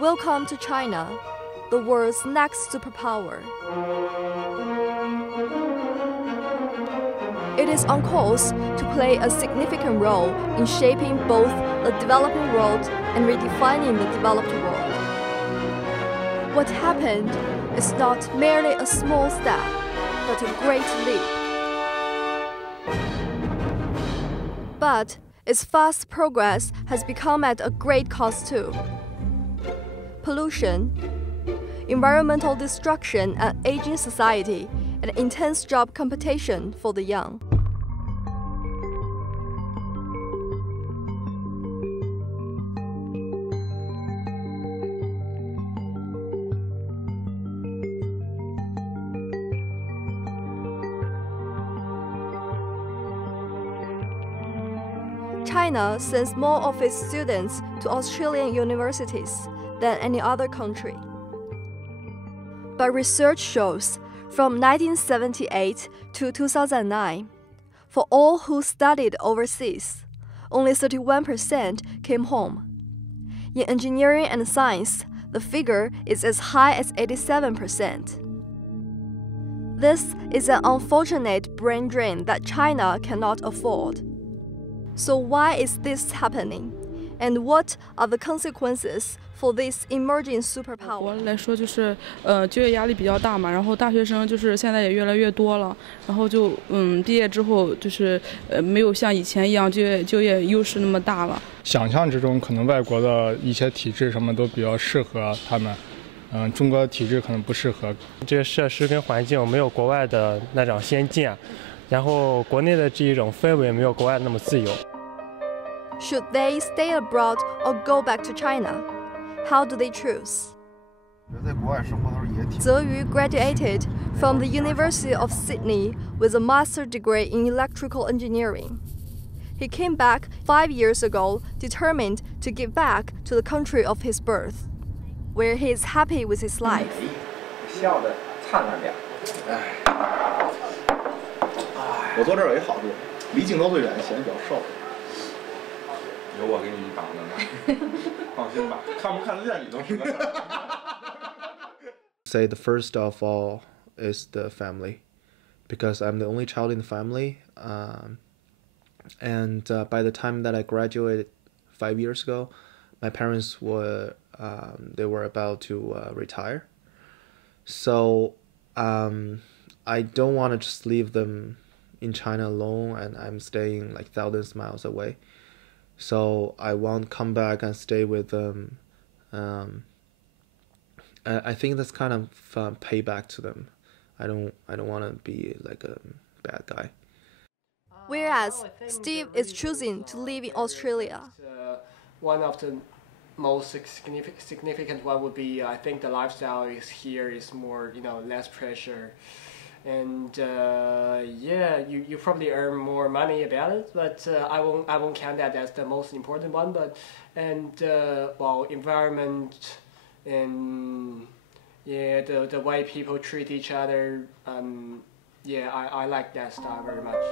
Welcome to China, the world's next superpower. It is on course to play a significant role in shaping both the developing world and redefining the developed world. What happened is not merely a small step, but a great leap. But its fast progress has become at a great cost too. Pollution, environmental destruction, an aging society, and intense job competition for the young. China sends more of its students to Australian universities than any other country. But research shows from 1978 to 2009, for all who studied overseas, only 31% came home. In engineering and science, the figure is as high as 87%. This is an unfortunate brain drain that China cannot afford. So why is this happening? And what are the consequences for this emerging superpower? 我来说就是就业压力比较大嘛，然后大学生就是现在也越来越多了，然后就毕业之后就是没有像以前一样就业优势那么大了。想象之中可能外国的一些体制什么都比较适合他们，中国的体制可能不适合。这个设施跟环境没有国外的那种先进，然后国内的这一种氛围没有国外那么自由。 Should they stay abroad or go back to China? How do they choose? Zhe Yu graduated from the University of Sydney with a master's degree in electrical engineering. He came back 5 years ago, determined to give back to the country of his birth, where he is happy with his life. 笑得灿烂点。我坐这儿有一好处，离镜头最远，显得比较瘦。 有我给你挡着呢，放心吧，看不看得见你都是个事儿。Say the first of all is the family, because I'm the only child in the family, and by the time that I graduated 5 years ago, my parents were they were about to retire, so I don't want to just leave them in China alone, and I'm staying like thousands of miles away. So I won't come back and stay with them. I think that's kind of payback to them. I don't want to be like a bad guy. Whereas Steve is choosing to live in Australia. One of the most significant one would be I think the lifestyle here is more less pressure. And yeah, you probably earn more money about it, but I won't count that as the most important one. But well, environment and yeah, the way people treat each other, yeah, I like that style very much.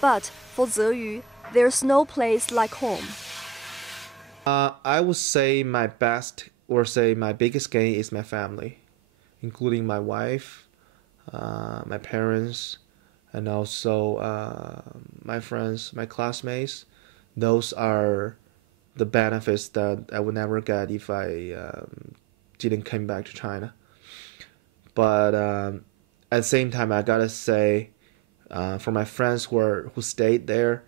But for Zhe Yu, there's no place like home. I would say my biggest gain is my family, including my wife, my parents, and also my friends, my classmates. Those are the benefits that I would never get if I didn't come back to China. But at the same time, I gotta say, for my friends who stayed there,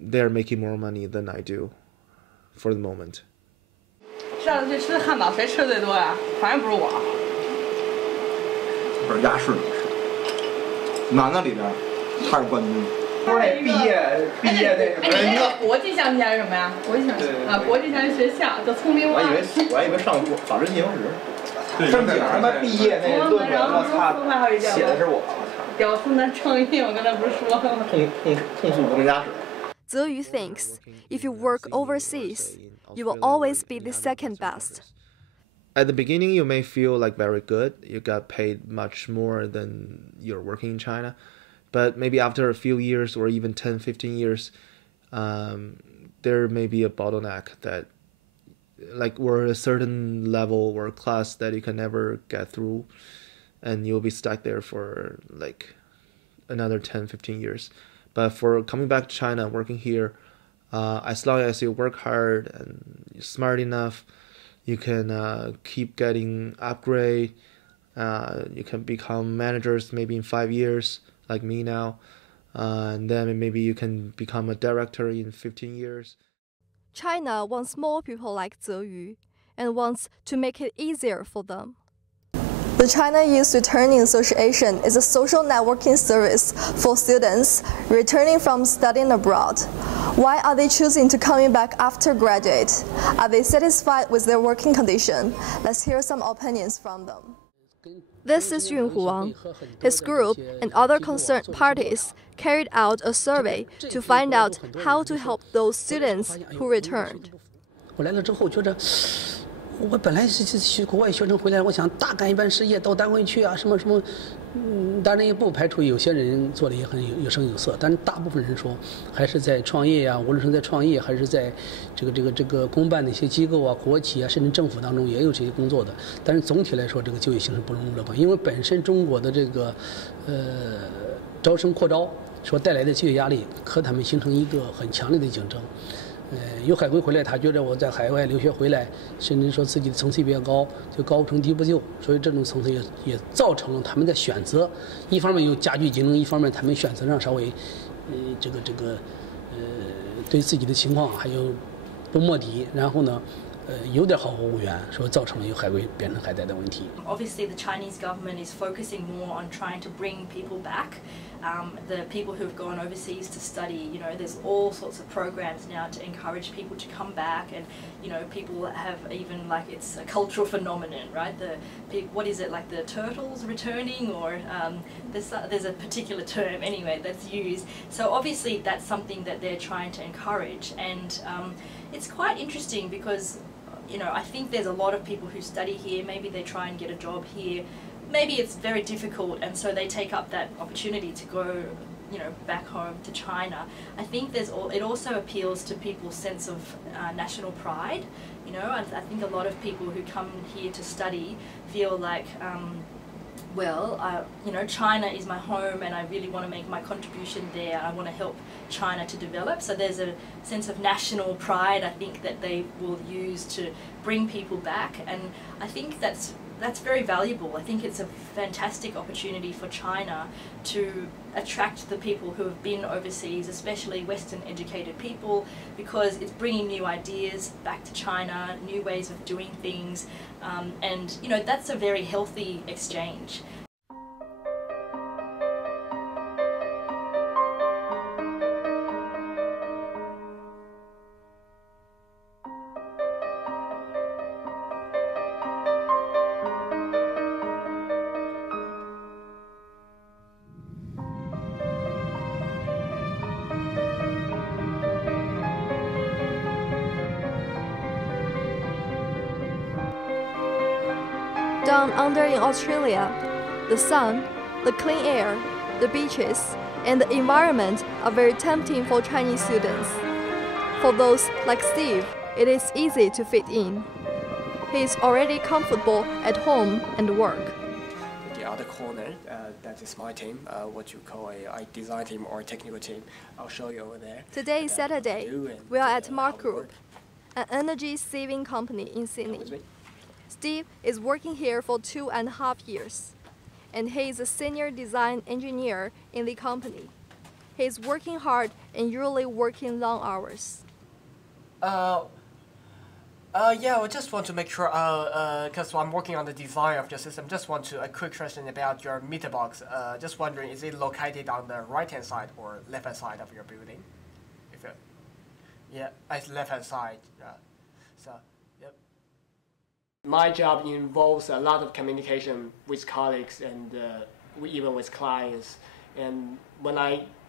they're making more money than I do. For the moment. 上次去吃汉堡，谁吃最多呀？反正不是我。不是鸭翅能吃，男的里边他是冠军。不是那毕业那个国际象棋还是什么呀？国际象棋啊，国际象棋学校叫聪明。我还以为上法制进行时。正经他妈毕业那论文，我操，写的是我，我操。屌丝男创业，我刚才不是说了吗？痛诉无名家史。 Zhe Yu thinks if you work overseas, you will always be the second best. At the beginning, you may feel like very good. You got paid much more than you're working in China. But maybe after a few years or even 10, 15 years, there may be a bottleneck that like we're at a certain level or class that you can never get through, and you'll be stuck there for like another 10, 15 years. But for coming back to China, working here, as long as you work hard and you're smart enough, you can keep getting upgrade. You can become managers maybe in 5 years, like me now. And then maybe you can become a director in 15 years. China wants more people like Zeyu and wants to make it easier for them. The China Youth Returning Association is a social networking service for students returning from studying abroad. Why are they choosing to coming back after graduate? Are they satisfied with their working condition? Let's hear some opinions from them. This is Yun Huang. His group and other concerned parties carried out a survey to find out how to help those students who returned. 我来了之后觉着，我本来是去国外学生回来，我想大干一番事业，到单位去啊，什么什么，当然也不排除有些人做的也很有声有色，但是大部分人说还是在创业呀，无论是在创业还是在这个公办的一些机构啊、国企啊，甚至政府当中也有这些工作的。但是总体来说，这个就业形势不容乐观，因为本身中国的这个招生扩招所带来的就业压力，和他们形成一个很强烈的竞争。有海归回来，他觉得我在海外留学回来，甚至说自己的层次比较高，就高不成低不就，所以这种层次也造成了他们的选择，一方面有加剧竞争，一方面他们选择上稍微，对自己的情况还有不摸底，然后呢，有点好恶无缘，说造成了有海归变成海带的问题。Obviously, the Chinese government is focusing more on trying to bring people back. The people who have gone overseas to study, you know, there's all sorts of programs now to encourage people to come back, and you know, people have even like it's a cultural phenomenon, right? What is it, like the turtles returning, or there's a particular term anyway that's used. So obviously that's something that they're trying to encourage, and it's quite interesting because, you know, I think there's a lot of people who study here, maybe they try and get a job here, maybe it's very difficult, and so they take up that opportunity to go, you know, back home to China. I think it also appeals to people's sense of national pride. You know, I think a lot of people who come here to study feel like, you know, China is my home and I really want to make my contribution there. I want to help China to develop. So there's a sense of national pride, I think, that they will use to bring people back, and I think that's very valuable. I think it's a fantastic opportunity for China to attract the people who have been overseas, especially Western educated people, because it's bringing new ideas back to China, new ways of doing things, and you know, that's a very healthy exchange. Down under in Australia, the sun, the clean air, the beaches, and the environment are very tempting for Chinese students. For those like Steve, it is easy to fit in. He is already comfortable at home and work. The other corner, that is my team, what you call a design team or a technical team. I'll show you over there. Today is Saturday. We are at Mark Group, an energy-saving company in Sydney. Steve is working here for 2.5 years, and he is a senior design engineer in the company. He is working hard and usually working long hours. Yeah, I just want to make sure, because I'm working on the design of the system, just want to, a quick question about your meter box. Just wondering, is it located on the right-hand side or left-hand side of your building? Yeah, it's left-hand side. So, yep. My job involves a lot of communication with colleagues and even with clients. And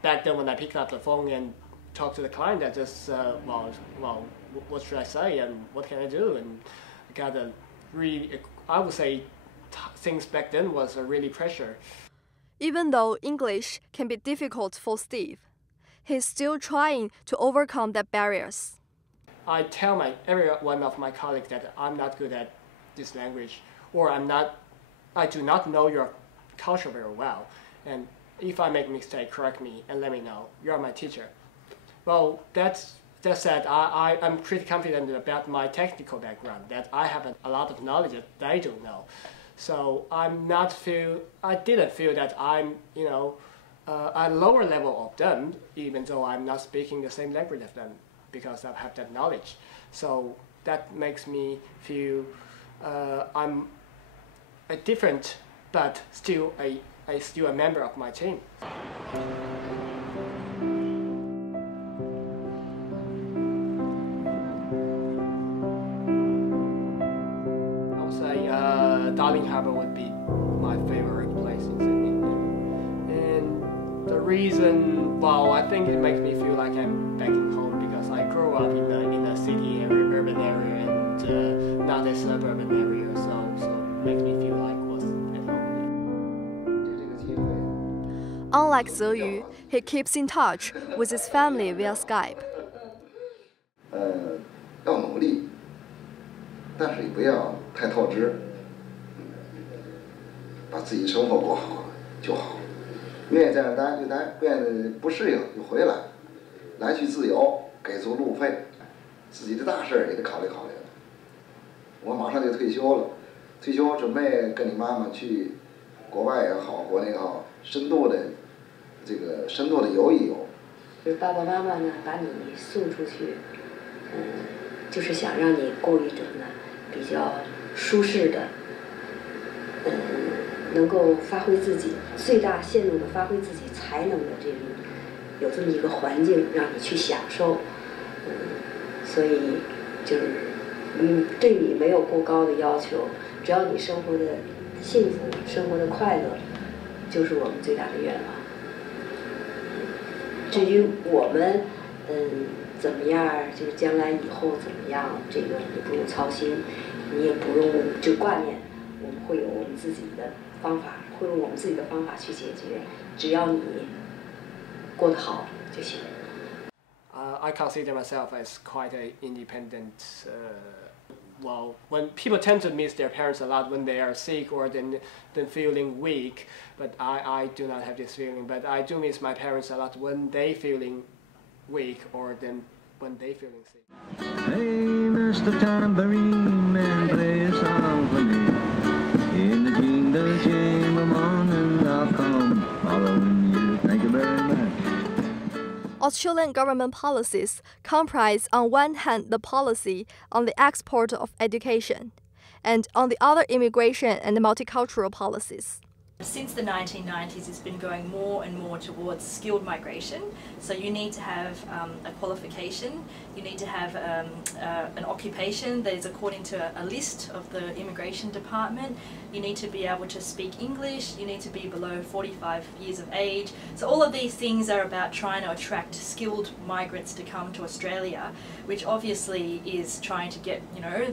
back then when I picked up the phone and talked to the client, I just, what should I say and what can I do? And I got I would say things back then was really pressure. Even though English can be difficult for Steve, he's still trying to overcome the barriers. I tell every one of my colleagues that I'm not good at this language, or I do not know your culture very well. And if I make a mistake, correct me and let me know. You're my teacher. Well, that said, I'm pretty confident about my technical background, that I have a lot of knowledge that they don't know. So I didn't feel that I'm, a lower level of them, even though I'm not speaking the same language as them, because I have that knowledge. So that makes me feel I'm a different, but still a member of my team. I would say Darling Harbour would be my favorite place in Sydney. And the reason, well, I think it makes me feel like I'm back in home because I grew up in a city area, urban area, and not a suburban area, so it makes me feel like I was at home. Unlike Zeyu, he keeps in touch with his family via Skype. 要努力，但是也不要太透支，把自己生活过好就好。愿意在那待就待，不愿意不适应就回来，来去自由，给足路费，自己的大事儿也得考虑考虑。我马上就退休了，退休准备跟你妈妈去国外也好，国内也好，深度的游一游。就是爸爸妈妈呢，把你送出去，就是想让你过一种呢比较舒适的，能够发挥自己最大限度的发挥自己才能的有这么一个环境让你去享受，所以就是对你没有过高的要求，只要你生活的幸福，生活的快乐，就是我们最大的愿望。至于我们怎么样，就是将来以后怎么样，这个你不用操心，你也不用就挂念，我们会有我们自己的方法，会用我们自己的方法去解决，只要你过得好就行。I consider myself as quite an independent. Well, when people tend to miss their parents a lot when they are sick or then feeling weak, but I do not have this feeling. But I do miss my parents a lot when they feeling weak or then when they feeling sick. Hey, Mr. Tambourine Man, play a song for me. In the jingle chamber morning, I'll come following you. Thank you very much. Australian government policies comprise on one hand the policy on the export of education, and on the other immigration and multicultural policies. Since the 1990s, it's been going more and more towards skilled migration. So you need to have a qualification, you need to have an occupation that is according to a list of the immigration department. You need to be able to speak English, you need to be below 45 years of age. So all of these things are about trying to attract skilled migrants to come to Australia, which obviously is trying to get,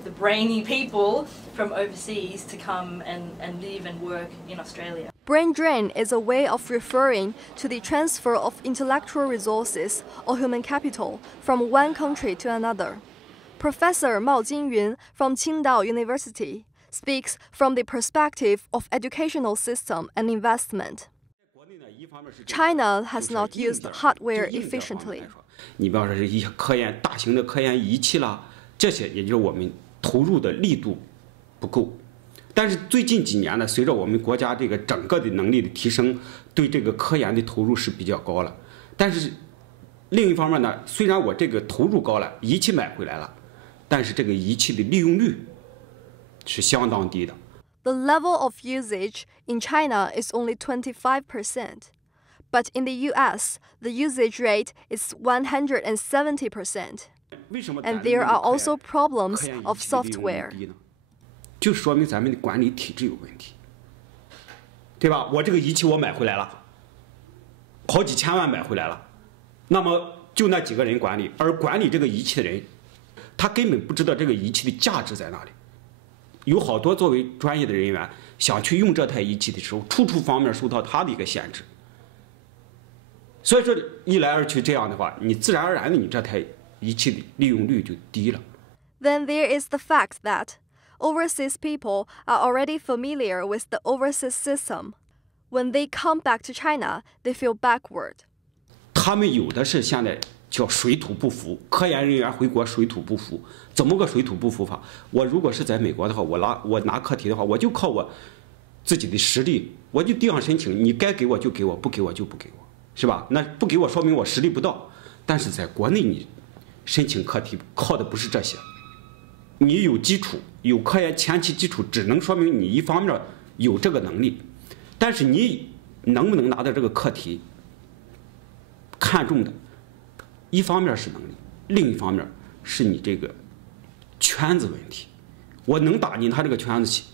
the brainy people from overseas to come and live and work in Australia. Brain drain is a way of referring to the transfer of intellectual resources or human capital from one country to another. Professor Mao Jingyun from Qingdao University speaks from the perspective of educational system and investment. China has not used hardware efficiently. 你比方说是一些大型的科研仪器啦，这些也就是我们投入的力度不够。但是最近几年呢，随着我们国家这个整个的能力的提升，对这个科研的投入是比较高了。但是另一方面呢，虽然我这个投入高了，仪器买回来了，但是这个仪器的利用率是相当低的。The level of usage in China is only 25%, but in the U.S., the usage rate is 170%. And there are also problems of software. 就说明咱们的管理体制有问题，对吧？我这个仪器我买回来了，好几千万买回来了，那么就那几个人管理，而管理这个仪器的人，他根本不知道这个仪器的价值在哪里。有好多作为专业的人员，想去用这台仪器的时候，处处方面受到它的一个限制。所以说，一来二去这样的话，你自然而然的你这台仪器的利用率就低了。Then there is the fact that overseas people are already familiar with the overseas system. When they come back to China, they feel backward. 他们有的是现在叫水土不服，科研人员回国水土不服。怎么个水土不服法？我如果是在美国的话，我拿课题的话，我就靠我自己的实力，我就递上申请，你该给我就给我，不给我就不给我，是吧？那不给我说明我实力不到。但是在国内你申请课题靠的不是这些，你有基础，有科研前期基础，只能说明你一方面有这个能力，但是你能不能拿到这个课题，看重的一方面是能力，另一方面是你这个圈子问题。我能打进他这个圈子去，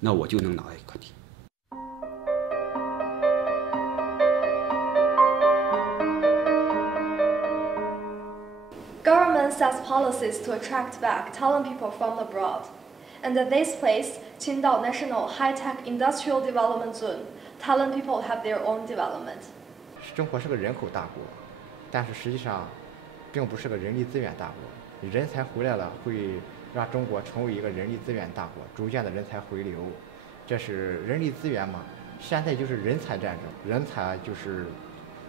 那我就能拿到一个课题。Government sets policies to attract back talent people from abroad. And at this place, Qingdao National High-Tech Industrial Development Zone, talent people have their own development. 中国是个人口大国，但是实际上并不是个人力资源大国。人才回来了，会让中国成为一个人力资源大国，逐渐的人才回流。这是人力资源嘛？现在就是人才战争，人才就是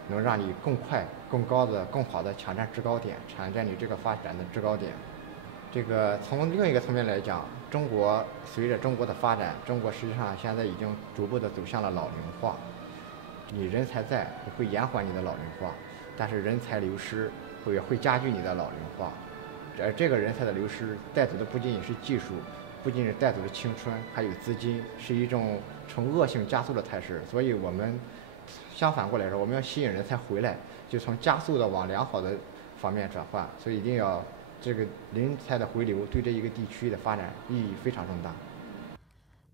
能让你更快、更高的、更好的抢占制高点，抢占你这个发展的制高点。这个从另一个层面来讲，中国随着中国的发展，中国实际上现在已经逐步的走向了老龄化。你人才在，会延缓你的老龄化，但是人才流失会加剧你的老龄化。而这个人才的流失带走的不仅仅是技术，不仅仅带走了青春，还有资金，是一种呈恶性加速的态势。所以我们相反过来说，我们要吸引人才回来，就从加速的往良好的方面转换。所以一定要这个人才的回流对这一个地区的发展意义非常重大。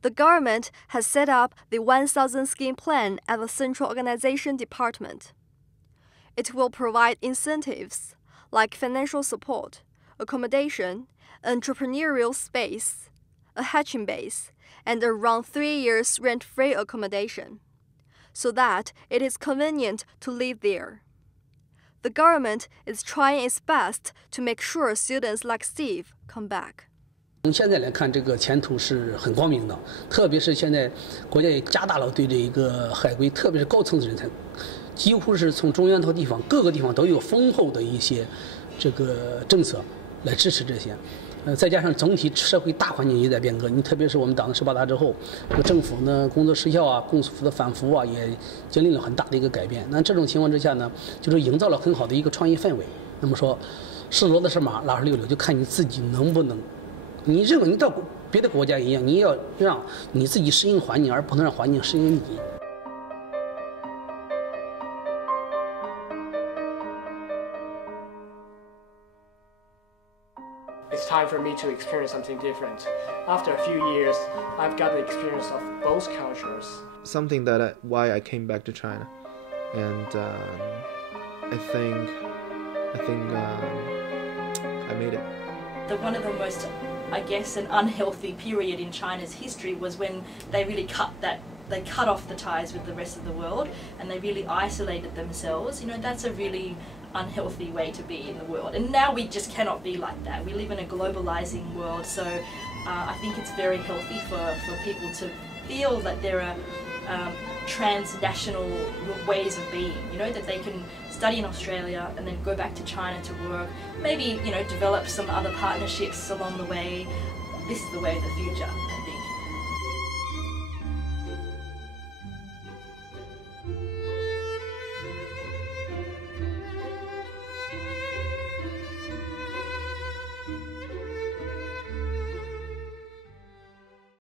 The government has set up the 1,000 Scheme Plan at the Central Organization Department. It will provide incentives like financial support, accommodation, entrepreneurial space, a hatching base, and around 3 years rent-free accommodation, so that it is convenient to live there. The government is trying its best to make sure students like Steve come back. 从现在来看，这个前途是很光明的，特别是现在国家也加大了对这一个海归，特别是高层次人才，几乎是从中央到地方各个地方都有丰厚的一些这个政策来支持这些。再加上总体社会大环境也在变革，你特别是我们党的18大之后，这个政府呢工作时效啊、公府的反腐啊，也经历了很大的一个改变。那这种情况之下呢，就是营造了很好的一个创业氛围。那么说，是骡子是马，拉是溜溜，就看你自己能不能。你认为你到别的国家一样，你要让你自己适应环境，而不能让环境适应你。It's time for me to experience something different. After a few years, I've got the experience of both cultures. Something that why I came back to China, and I think I made it. One of the most, I guess, an unhealthy period in China's history was when they really cut off the ties with the rest of the world and they really isolated themselves. You know, that's a really unhealthy way to be in the world. And now we just cannot be like that. We live in a globalizing world, so I think it's very healthy for people to feel that there are transnational ways of being, you know, that they can study in Australia and then go back to China to work, maybe, you know, develop some other partnerships along the way. This is the way of the future.